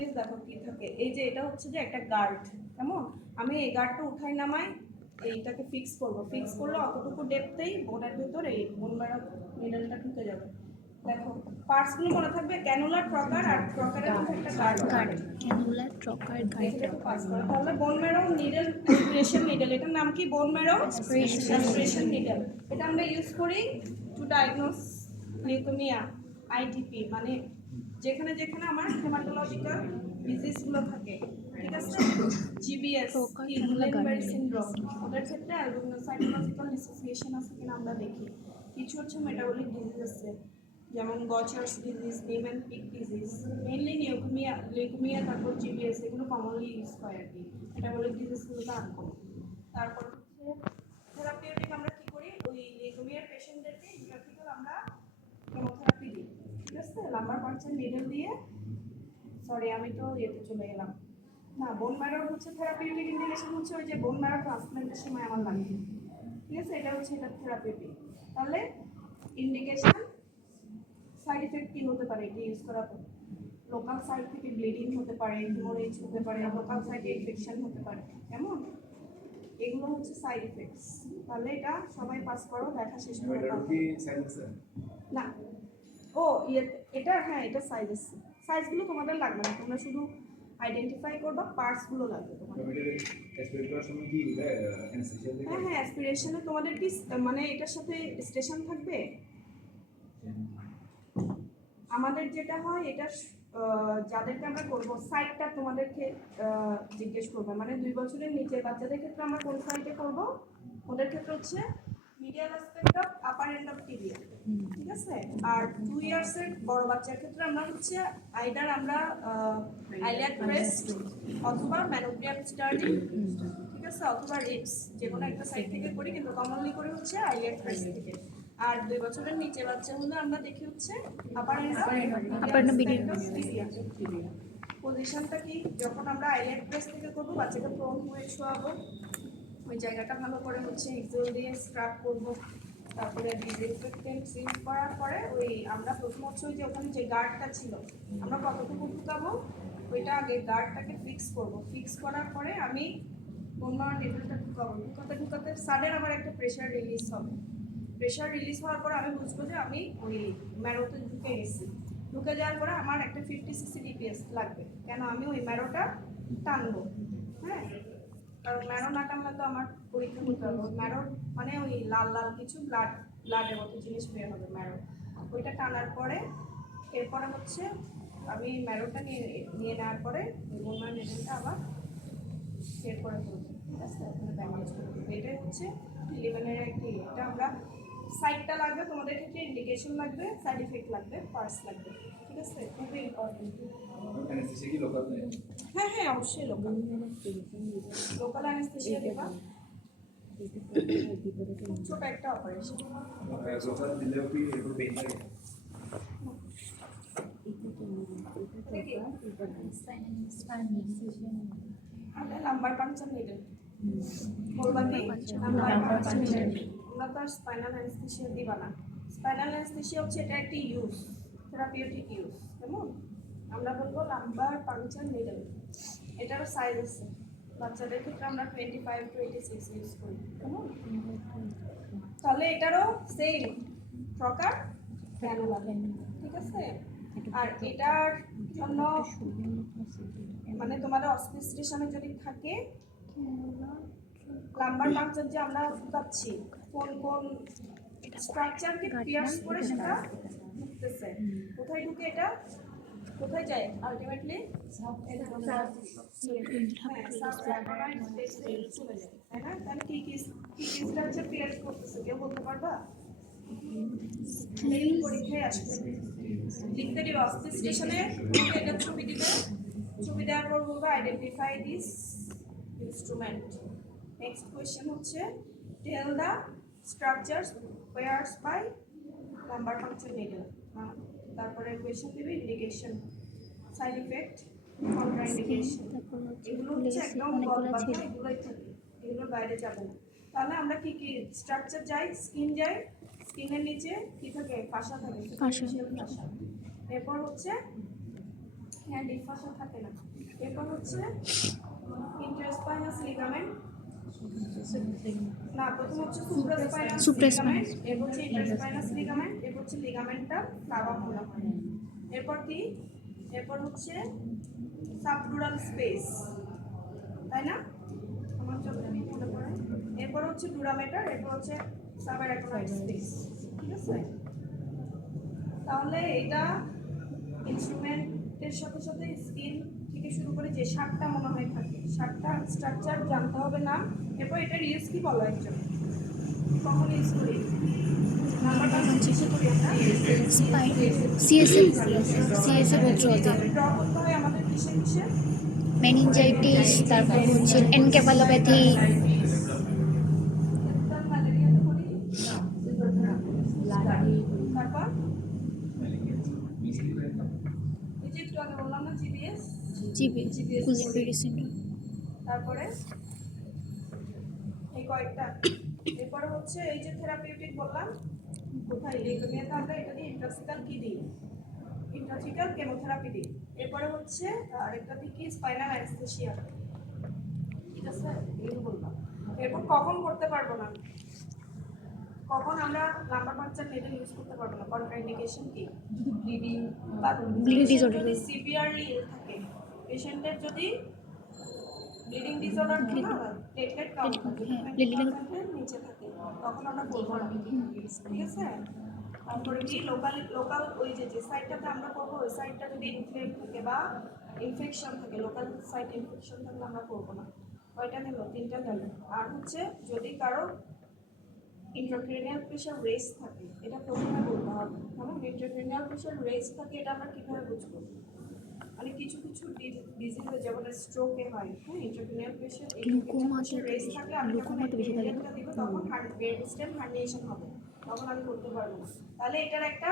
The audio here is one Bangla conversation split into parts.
জিনিস দেখো কি থাকে, এই যে এটা হচ্ছে যে একটা গার্ড, কেমন? আমি এই গার্ডটা উঠাই নামাই এইটাকে ফিক্স করব, ফিক্স করলে অতটুকু ডেপথেই বোনের ভেতরে এই বোন ম্যারো নিডলটা ঢুকে যাবে। দেখো পার্টসগুলো মনে থাকবে, ক্যানুলার, ট্রকার আর ট্রকারের মধ্যে একটা গার্ড, ক্যানুলার, ট্রকার, গার্ড। পাস করে। তাহলে bone marrow needle, aspiration needle, এটার নাম কি? Bone marrow aspiration needle. এটা আমরা ইউজ করি টু ডায়াগনোস লিউকেমিয়া, আইটিপি, মানে যেখানে যেখানে আমার হেমাটোলজিক্যাল ডিজিজগুলো থাকে, ঠিক আছে? জিবিএস কি, গুলেনবার্গ সিনড্রোম, ওদের ক্ষেত্রে অ্যালবুমিনোসাইটোলজিক্যাল ডিসোসিয়েশন আছে কিনা আমরা দেখি। কিছু হচ্ছে মেটাবলিক ডিজিজ আছে, যেমন গচার্স ডিজিজ, নিউম্যানপিক ডিজিজ, মেইনলি লিউকেমিয়া, তারপর জিবিএস, এগুলো কমনলি ইউজ হয় আর কি। মেটাবলিক ডিজিজগুলো তো আনকমন। তারপর হচ্ছে থেরাপিউটিক, আমরা কি করি, ওই লিউকেমিয়ার পেশেন্টদেরকে ইন্ট্রাথিক্যাল আমরা কেমোথেরাপি দিই, ঠিক আছে? লাম্বার পাঞ্চার নিডল দিয়ে, সরি আমি তো ইয়েতে চলে গেলাম, না বোন ম্যারোর হচ্ছে থেরাপিউটিক ইন্ডিকেশন হচ্ছে ওই যে বোন ম্যারো ট্রান্সপ্লান্টের সময় আমার লাগে, ঠিক আছে? এটা হচ্ছে এটা থেরাপিউটিক। তাহলে ইন্ডিকেশন, সাইড ইফেক্ট কি হতে পারে এটা ইউজ করার পর? লোকাল সাইড থেকে ব্লিডিং হতে পারে, হিমোরেজ হতে পারে, লোকাল সাইডে ইনফেকশন হতে পারে, কেমন? এগুলো হচ্ছে সাইড ইফেক্টস। তাহলে এটা সবাই পাস করো, দেখা শেষ করে। না, ও ইয়ে, এটা হ্যাঁ, এটা সাইজ আছে, সাইজগুলো তোমাদের লাগবে না, তোমরা শুধু আইডেন্টিফাই করবা, পার্টসগুলো লাগবে তোমাদের। হ্যাঁ হ্যাঁ, অ্যাসপিরেশনে তোমাদের কি মানে এটার সাথে স্টেশন থাকবে? আমাদের যেটা হয় এটা যাদেরকে আমরা করবো সাইটটা তোমাদেরকে জিজ্ঞেস করবে, মানে 2 বছরের নিচে বাচ্চাদের ক্ষেত্রে আমরা কোন সাইটে করব, ওদের ক্ষেত্রে হচ্ছে medial aspect of upper end of tibia, ঠিক আছে? আর 2 ইয়ার্সের বড় বাচ্চার ক্ষেত্রে আমরা হচ্ছে আইদার আমরা আইলিয়াক ব্রেস্ট অথবা ম্যানোগ্রাম স্টার্টিং, ঠিক আছে, অথবা রিপস, যে কোনো একটা সাইড থেকে করি, কিন্তু কমনলি করে হচ্ছে আইলিয়াক ব্রেস্ট থেকে। আর 2 বছরের নিচে বাচ্চা হলে আমরা দেখি হচ্ছে আপার এন্ড অফ টিবিয়া। পজিশনটা কি, যখন আমরা আইলিয়াক ব্রেস্ট থেকে করবো, বাচ্চাকে প্রোন হয়ে শোয়াবো, ওই জায়গাটা ভালো করে হচ্ছে এক্সেল দিয়ে স্ক্রাব করবো, তারপরে ডিসইনফেক্টেন্ট ইউজ করার পরে ওই আমরা প্রথম হচ্ছে ওই যে ওখানে যে গার্ডটা ছিল আমরা কতটুকু ঢুকাবো, ওইটা আগে গার্ডটাকে ফিক্স করব, ফিক্স করার পরে আমি অন্য নিডলটা ঢুকাবো, ঢুকাতে সাডেন আমার একটা প্রেশার রিলিজ হবে, প্রেশার রিলিজ হওয়ার পর আমি বুঝবো যে আমি ওই ম্যারোতে ঢুকে গেছি। ঢুকে যাওয়ার পরে আমার একটা 50 সিসি ডিপিএস লাগবে, কেন আমি ওই ম্যারোটা টানবো, হ্যাঁ? কারণ ম্যারো না টানলে তো আমার পরীক্ষা করতে হবে, ম্যারো মানে ওই লাল লাল কিছু ব্লাডের মতো জিনিস বের হবে ম্যারো, ওইটা টানার পরে এরপরে হচ্ছে আমি ম্যারোটা নিয়ে নেওয়ার পরে বোনার নেডলটা আবার সেট করে ফেলবো, ঠিক আছে? ওখানে ব্যান্ডেজ করে দেবো। এটাই হচ্ছে লিভেনের একটি, এটা আমরা সাইডটা লাগবে তোমাদের ক্ষেত্রে, ইন্ডিকেশন লাগবে, সাইড ইফেক্ট লাগবে, পার্স লাগবে, ঠিক আছে? খুবই ইম্পর্টেন্ট। হ্যাঁ হ্যাঁ, অবশ্যই লোকাল অ্যানেস্থেসিয়া দেবা, খুব ছোট একটা অপারেশন। লাম্বার পাংচার নিডল বলবা কি, লাম্বার পাংচার নিডল, আমরা তো আর স্পাইনাল অ্যানেস্থেসিয়া দিবা না। স্পাইনাল অ্যানেস্থেসিয়া হচ্ছে এটা একটি ইউজ, থেরাপিউটিক ইউজ, কেমন? আমরা বলবো লাম্বার পাংচার নিডল। এটারও সাইজ আছে, বাচ্চাদের ক্ষেত্রে আমরা 25 to 86 ইউজ করি, কেমন? তাহলে এটারও সেম প্রকার ক্যানুলা, ঠিক আছে? আর এটার জন্য মানে তোমাদের অস্পিস্টেশনে যদি থাকে লাম্বার পাংচার যে আমরা ঢুকাচ্ছি, কোন কোন স্ট্রাকচারকে পিয়ার্স করে সেটা ঢুকতেছে, কোথায় ঢুকে এটা কোথায় যায় আলটিমেটলি? তাই না? তাহলে কি কি স্ট্রাকচার পিয়ার্স করতেছে কেউ বলতে পারবা? পরীক্ষায় আসবে, লিখতে দিবে অস্পিস্টেশনে, এটা ছবি দিবে, ছবি দেওয়ার পর বলবে identify this instrument. Next question হচ্ছে tell the structures pierce by lumbar puncture needle. তারপরে কোয়েশ্চেন দিবে ইন্ডিকেশন, সাইড ইফেক্ট, কন্ট্রাইন্ডিকেশন, এগুলো হচ্ছে একদম গদবাধা, এগুলোই থাকে, এগুলোর বাইরে যাবে না। তাহলে আমরা কি কি স্ট্রাকচার যাই, স্কিন যাই, স্কিনের নিচে কি থাকে, ফাসা থাকে, ফাসা। এরপর হচ্ছে হ্যাঁ ডিপ ফাসা থাকে না। এরপর হচ্ছে ইন্টারস্পাইনাস লিগামেন্ট, না প্রথম হচ্ছে সুপ্রাস্পাইনাস Supraspinous. লিগামেন্ট, এরপর হচ্ছে ইন্টারস্পাইনাস লিগামেন্ট, এরপর হচ্ছে লিগামেন্টটা কাবা খোলা হয়। এরপর কি, এরপর হচ্ছে সাবডুরাল স্পেস, তাই না? আমার যতটুকু মনে পড়ে। এরপর হচ্ছে ডুরামেটার, এরপর হচ্ছে সাবঅ্যারাকনোইড স্পেস। ঠিক আছে, তাহলে এটা ইনস্ট্রুমেন্টের সাথে সাথে স্কিন থেকে শুরু করে যে 7টা মনে হয় থাকে, 7টা স্ট্রাকচার জানতে হবে না। এরপর এটার ইউজ কি বলো একজন, কখন ইউজ করি? নাম্বারটা চেষ্টা করি আমরা Spine, CSF withdrawal, ড্র করতে হয় আমাদের কিসে কিসে? meningitis, তারপর হচ্ছে encephalopathy, ম্যালেরিয়াতে করি। তারপর এই যে একটু আগে বললাম না জিবিএস, GBS, Guillain-Barré syndrome, তারপরে এই কয়েকটা। এরপরে হচ্ছে এই যে থেরাপিউটিক বললাম, কোথায় লেকমিয়াতে আমরা এটা দিয়ে ইন্ট্রাসিকাল কি দিই, ইন্ট্রাসিকাল কেমোথেরাপি দিই। এরপরে হচ্ছে আরেকটা দিই কি স্পাইনাল অ্যানেস্থেসিয়া। ঠিক আছে, এগুলো বললাম। এরপর কখন করতে পারবো না, কখন আমরা লাম্বার পাঞ্চার নেডল ইউজ করতে পারবো না, কন্ট্রাইন্ডিকেশন কি? ব্লিডিং বা Bleeding disorder. যদি সিভিয়ারলি ইল থাকে, পেশেন্টের যদি ব্লিডিং ডিসঅর্ডার থাকে না, প্লেটলেট কাউন্ট থাকে, হ্যাঁ, platelet এর নিচে থাকে, তখন আমরা করবো না। ঠিক আছে, তারপরে কি লোকাল ওই যে সাইটটাতে আমরা করবো, ওই সাইটটা যদি ইনফ্লেম থাকে বা ইনফেকশন থাকে, লোকাল সাইট ইনফেকশন থাকলে আমরা করবো না। কয়টা গেল? 3টা গেল। আর হচ্ছে যদি কারো ইন্ট্রাক্রেনিয়াল প্রেশার রেস থাকে, এটা প্রথমে বলতে হবে। কেমন ইন্ট্রাক্রেনিয়াল প্রেশার রেস থাকে, এটা আমরা কীভাবে বুঝবো? মানে কিছু কিছু ডিজিজে যেমন স্ট্রোকে হয়, হ্যাঁ, ইন্ট্রাক্রেনিয়াল প্রেশার রেস থাকলে আমি যখন ইন্ট্রাক্রেনিয়ালটা দিব তখন ব্রেন স্টেম হার্নিয়েশন হবে, তখন আমি করতে পারবো না। তাহলে এটার একটা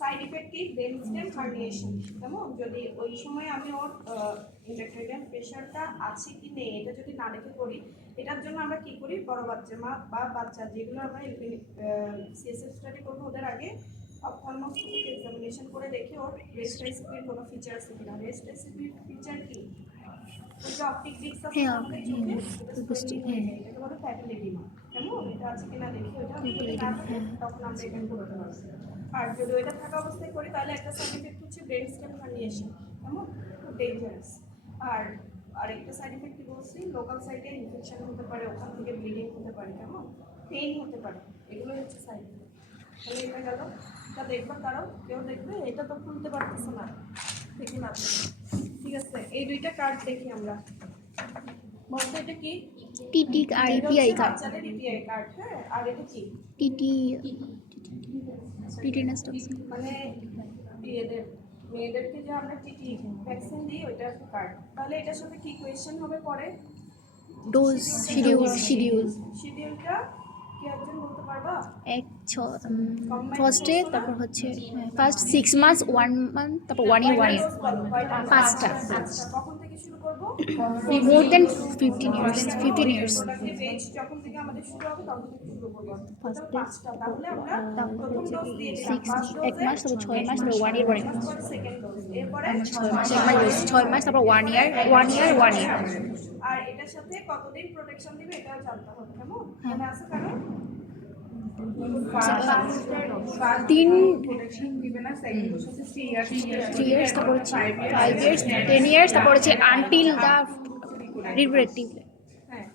সাইড ইফেক্ট কি? Brain stem herniation. কেমন যদি ওই সময় আমি ওর ইন্ট্রাক্রেনিয়াল প্রেশারটা আছে কি নেই এটা যদি না দেখে করি, এটার জন্য আমরা কি করি, বড় বাচ্চা মা বা বাচ্চা যেগুলো আমরা সিএসএফ স্টাডি করবো ওদের আগে অপথলমোস্কোপিক এক্সামিনেশন করে দেখি ওর রেস্ট রেসিপির কোনো ফিচার আছে কিনা। রেস্ট রেসিপির ফিচার কি? ওই যে অপটিক ডিস্ক আছে হ্যাঁ, আমাদের চোখে, বুঝছি, হয়ে যায়, এটাকে বলে প্যাপিলেডিমা। কেমন এটা আছে কিনা দেখি, ওটা যদি না থাকে তখন আমরা এটা করতে পারবো। আর যদি ওইটা থাকা অবস্থায় করি তাহলে একটা সাইড ইফেক্ট হচ্ছে ব্রেন স্টেম হার্নিয়েশন, কেমন খুব ডেঞ্জারাস। আর আরেকটা সাইড ইফেক্ট কি বলছি, লোকাল সাইডে ইনফেকশন হতে পারে, ওখান থেকে ব্লিডিং হতে পারে, কেমন পেইন হতে পারে, এগুলো হচ্ছে সাইড ইফেক্ট। তাহলে এটা গেল, এটা দেখবে কারো, কেউ দেখবে, এটা তো খুলতে পারতেছে না, দেখি না। ঠিক আছে, এই দুইটা কার্ড দেখি আমরা। বলতে এটা কি? TT আর এটা EPI হচ্ছে কার্ড, বাচ্চাদের ইপিআই কার্ড, হ্যাঁ। আর এটা কি? TT tetanus toxin, মানে এদের মেয়েদেরকে যে আমরা টিটি ভ্যাকসিন দিই ওইটার কার্ড। তাহলে এটার সাথে কি কোয়েশ্চেন হবে পরে? ডোজ শিডিউল শিডিউলটা কি একজন বলতে পারবা? ফার্স্টে, তারপর হচ্ছে ফার্স্ট 6 months, 1 month, তারপর 1 year 1 year, 5টা। কখন থেকে শুরু করব? More than 15 years, 15 years. Productive age যখন থেকে আমাদের শুরু হবে তখন থেকে শুরু করব। টোটাল 5টা। তাহলে আমরা প্রথম ডোজ দিয়ে দিলাম 5 ডোজ, 1 মাস, তারপর 6 মাস, তারপর 1 year 1 year, সেকেন্ড ডোজ, এরপরে 6 মাস, তারপর 1 year 1 year 1 year. আর এটার সাথে কতদিন প্রোটেকশন দিবে এটাও জানতে হবে, কেমন মনে আছে কারণ 3 3 years, তারপর হচ্ছে 5 years, 10 years, তারপর হচ্ছে আনটিল দ্য রিপ্রোডাক্টিভ। হ্যাঁ,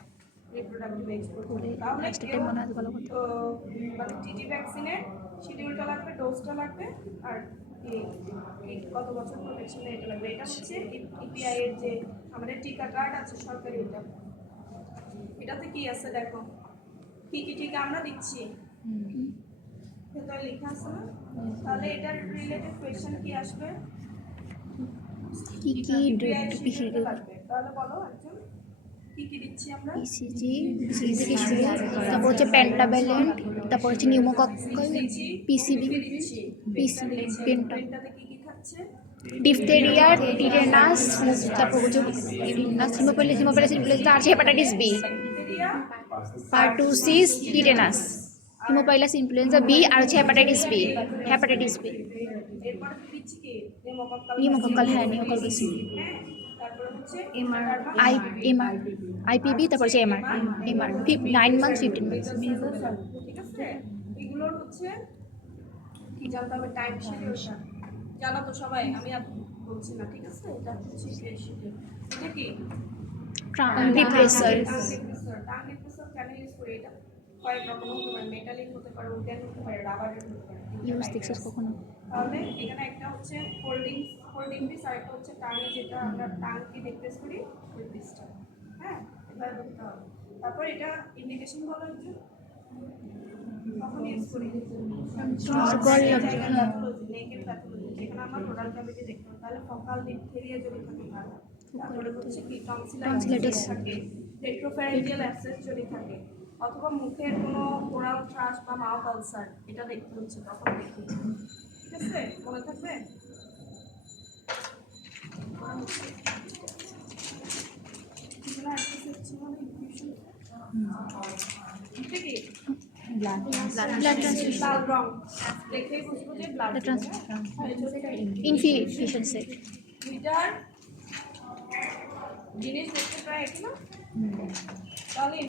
রিপ্রোডাক্টিভ এজ পর্যন্ত। তাহলে নেক্সট টাইম মনে আছে ভালো কথা। মানে টিটি ভ্যাকসিনের শিডিউলটা লাগবে, ডোজটা লাগবে, আর এই কত বছর প্রোটেকশনে এটা লাগবে। এটা হচ্ছে ইপিআই এর যে আমাদের টিকা কার্ড আছে সরকারি, এটাতে কি আছে দেখো, কি কি টিকা আমরা দিচ্ছি ভেতরে লেখা আছে না। তাহলে এটার রিলেটেড কোয়েশ্চেন কি আসবে? কি কি শিডিউল লাগবে, তাহলে বলো একজন কি কি দিচ্ছি আমরা? পিসিজি থেকে শুরু, তারপর হচ্ছে পেন্টাভ্যালেন্ট, তারপর হচ্ছে নিউমোকক্কাল, পিসিবি, পেন্টাতে কি কি খাচ্ছে? ডিফথেরিয়া, টিটেনাস, তারপর হচ্ছে হিমোপ্যালিস ইনফ্লুয়েঞ্জা, আর hepatitis B, bacteria, pertussis, tetanus, haemophilus influenza B, আর হচ্ছে হেপাটাইটিস বি। এরপর দিচ্ছি কি নিউমোকক্কাল, হ্যাঁ, নিউমোকক্কাল বেশি। হ্যাঁ, তারপরে হচ্ছে আইপিবি, তারপর হচ্ছে এমআর 9 মান্থস 15 মান্থস। ঠিক আছে, এগুলোর হচ্ছে কি জানতে হবে, টাইম শিডিউলটা জানা তো সবাই, আমি আর বলছি না, ঠিক আছে। এটা হচ্ছে শিডিউল, এটা কি ডিপ্রেসার। টাং ডিপ্রেসার কেন ইউজ করি? এটা কয়েক রকম হতে পারে, মেটালিক হতে পারে, উডেন হতে পারে, রাবারের হতে পারে। ইউজ দেখছিস কখনো? তাহলে এখানে একটা হচ্ছে হোল্ডিং পিস, আর একটা হচ্ছে টাঙে, যেটা আমরা টাংকে ডিপ্রেস করি ওই পিসটা। হ্যাঁ, এভাবে বলতে হবে। তারপর এটা ইন্ডিকেশন বলো একটু, কখন ইউজ করি? নেকের প্যাথোলজি, যেখানে আমরা টোটাল ক্যাভিটি দেখতে হবে। তাহলে ফোকাল ডিপথেরিয়া যদি থাকে ভালো, তারপরে হচ্ছে কি টনসিলাইটিস থাকে, রেট্রোফ্যারিঞ্জিয়াল অ্যাবসেস যদি থাকে, অথবা মুখের কোনো ওরাল থ্রাশ বা মাউথ আলসার, এটা দেখতে হচ্ছে, তখন দেখি। ঠিক আছে, মনে থাকবে? ব্লাড ট্রান্সফিউশন, লাল রং দেখেই বুঝবো যে ব্লাড ইনফিউশনসে। দুইটার জিনিস দেখতে প্রায় একই না, তাহলে